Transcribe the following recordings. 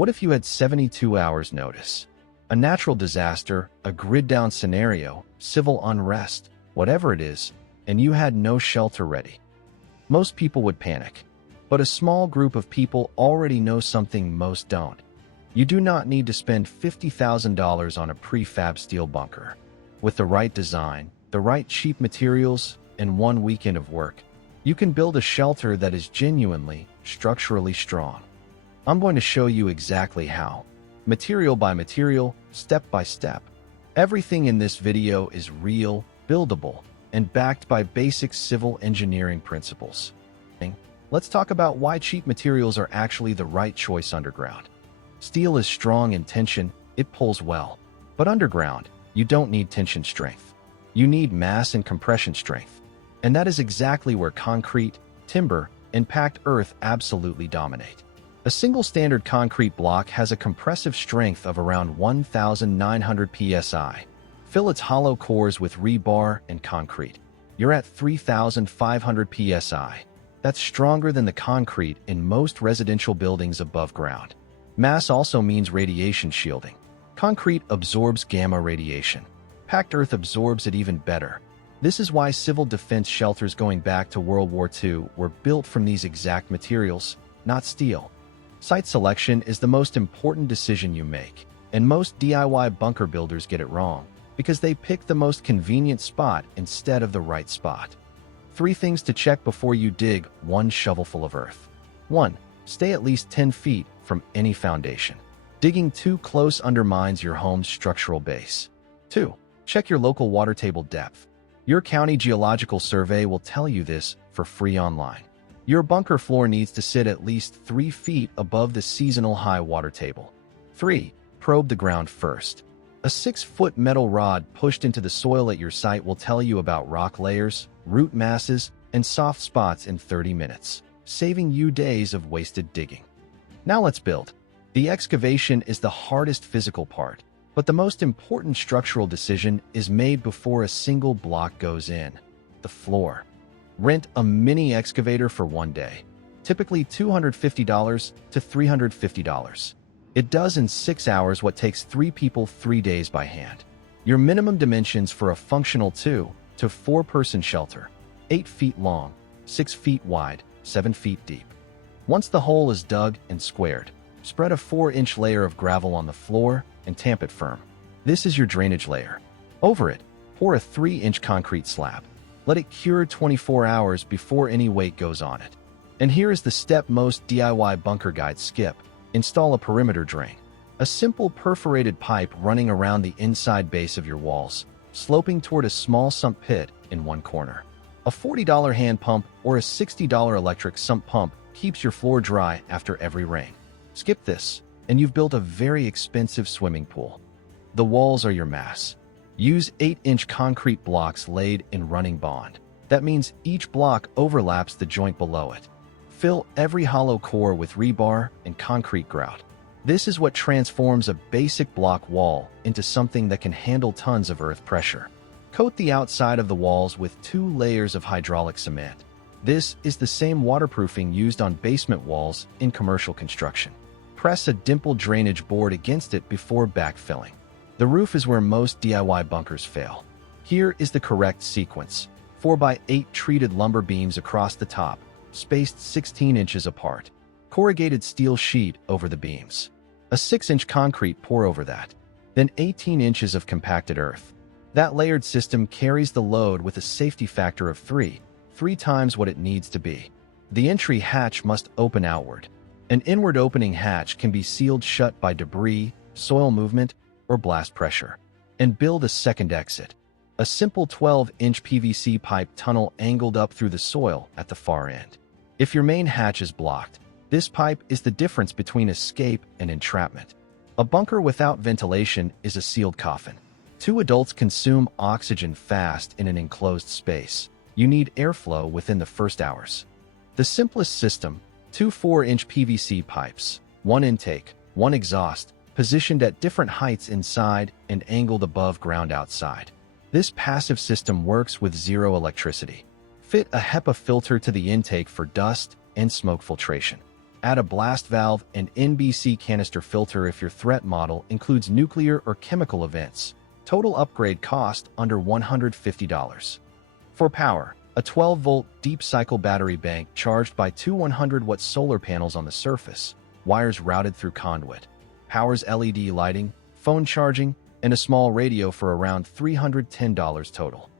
What if you had 72 hours notice? A natural disaster, a grid-down scenario, civil unrest, whatever it is, and you had no shelter ready. Most people would panic. But a small group of people already know something most don't. You do not need to spend $50,000 on a prefab steel bunker. With the right design, the right cheap materials, and 1 weekend of work, you can build a shelter that is genuinely, structurally strong. I'm going to show you exactly how. Material by material, step by step. Everything in this video is real, buildable, and backed by basic civil engineering principles. Let's talk about why cheap materials are actually the right choice underground. Steel is strong in tension, it pulls well. But underground, you don't need tension strength. You need mass and compression strength. And that is exactly where concrete, timber, and packed earth absolutely dominate. A single standard concrete block has a compressive strength of around 1,900 psi. Fill its hollow cores with rebar and concrete. You're at 3,500 psi. That's stronger than the concrete in most residential buildings above ground. Mass also means radiation shielding. Concrete absorbs gamma radiation. Packed earth absorbs it even better. This is why civil defense shelters going back to World War II were built from these exact materials, not steel. Site selection is the most important decision you make, and most DIY bunker builders get it wrong because they pick the most convenient spot instead of the right spot. 3 things to check before you dig 1 shovelful of earth. 1. Stay at least 10 feet from any foundation. Digging too close undermines your home's structural base. 2. Check your local water table depth. Your county geological survey will tell you this for free online. Your bunker floor needs to sit at least 3 feet above the seasonal high water table. 3. Probe the ground first. A 6-foot metal rod pushed into the soil at your site will tell you about rock layers, root masses, and soft spots in 30 minutes, saving you days of wasted digging. Now let's build. The excavation is the hardest physical part, but the most important structural decision is made before a single block goes in: the floor. Rent a mini excavator for 1 day, typically $250 to $350. It does in 6 hours what takes 3 people 3 days by hand. Your minimum dimensions for a functional 2 to 4 person shelter: 8 feet long, 6 feet wide, 7 feet deep. Once the hole is dug and squared, spread a 4-inch layer of gravel on the floor and tamp it firm. This is your drainage layer. Over it, pour a 3-inch concrete slab. Let it cure 24 hours before any weight goes on it. And here is the step most DIY bunker guides skip: install a perimeter drain. A simple perforated pipe running around the inside base of your walls, sloping toward a small sump pit in one corner. A $40 hand pump or a $60 electric sump pump keeps your floor dry after every rain. Skip this, and you've built a very expensive swimming pool. The walls are your mass. Use 8-inch concrete blocks laid in running bond. That means each block overlaps the joint below it. Fill every hollow core with rebar and concrete grout. This is what transforms a basic block wall into something that can handle tons of earth pressure. Coat the outside of the walls with 2 layers of hydraulic cement. This is the same waterproofing used on basement walls in commercial construction. Press a dimple drainage board against it before backfilling. The roof is where most DIY bunkers fail. Here is the correct sequence: 4x8 treated lumber beams across the top, spaced 16 inches apart. Corrugated steel sheet over the beams. A 6-inch concrete pour over that. Then 18 inches of compacted earth. That layered system carries the load with a safety factor of 3 times what it needs to be. The entry hatch must open outward. An inward opening hatch can be sealed shut by debris, soil movement, or blast pressure. And build a second exit. A simple 12-inch PVC pipe tunnel angled up through the soil at the far end. If your main hatch is blocked, this pipe is the difference between escape and entrapment. A bunker without ventilation is a sealed coffin. 2 adults consume oxygen fast in an enclosed space. You need airflow within the first hours. The simplest system: 2 4-inch PVC pipes, 1 intake, 1 exhaust, positioned at different heights inside and angled above ground outside. This passive system works with 0 electricity. Fit a HEPA filter to the intake for dust and smoke filtration. Add a blast valve and NBC canister filter if your threat model includes nuclear or chemical events. Total upgrade cost under $150. For power, a 12-volt deep cycle battery bank charged by two 100-watt solar panels on the surface, wires routed through conduit, powers LED lighting, phone charging, and a small radio for around $310 total.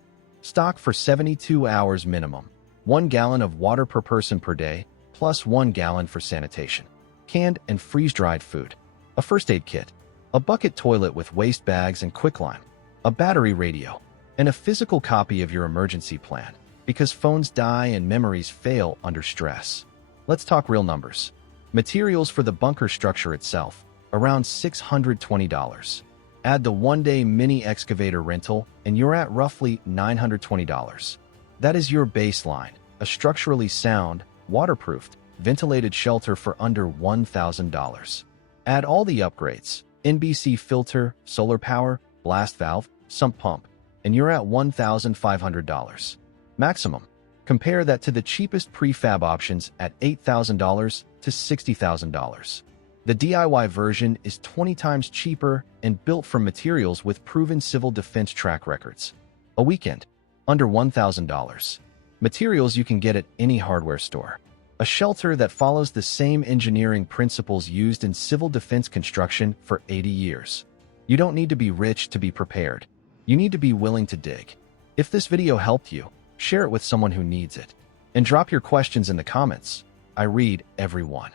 Stock for 72 hours minimum. 1 gallon of water per person per day, plus 1 gallon for sanitation. Canned and freeze-dried food. A first aid kit. A bucket toilet with waste bags and quicklime. A battery radio. And a physical copy of your emergency plan, because phones die and memories fail under stress. Let's talk real numbers. Materials for the bunker structure itself, around $620. Add the one-day mini excavator rental, and you're at roughly $920. That is your baseline, a structurally sound, waterproofed, ventilated shelter for under $1,000. Add all the upgrades, NBC filter, solar power, blast valve, sump pump, and you're at $1,500. Maximum. Compare that to the cheapest prefab options at $8,000 to $60,000. The DIY version is 20 times cheaper and built from materials with proven civil defense track records. A weekend, under $1,000. Materials you can get at any hardware store. A shelter that follows the same engineering principles used in civil defense construction for 80 years. You don't need to be rich to be prepared. You need to be willing to dig. If this video helped you, share it with someone who needs it. And drop your questions in the comments. I read every one.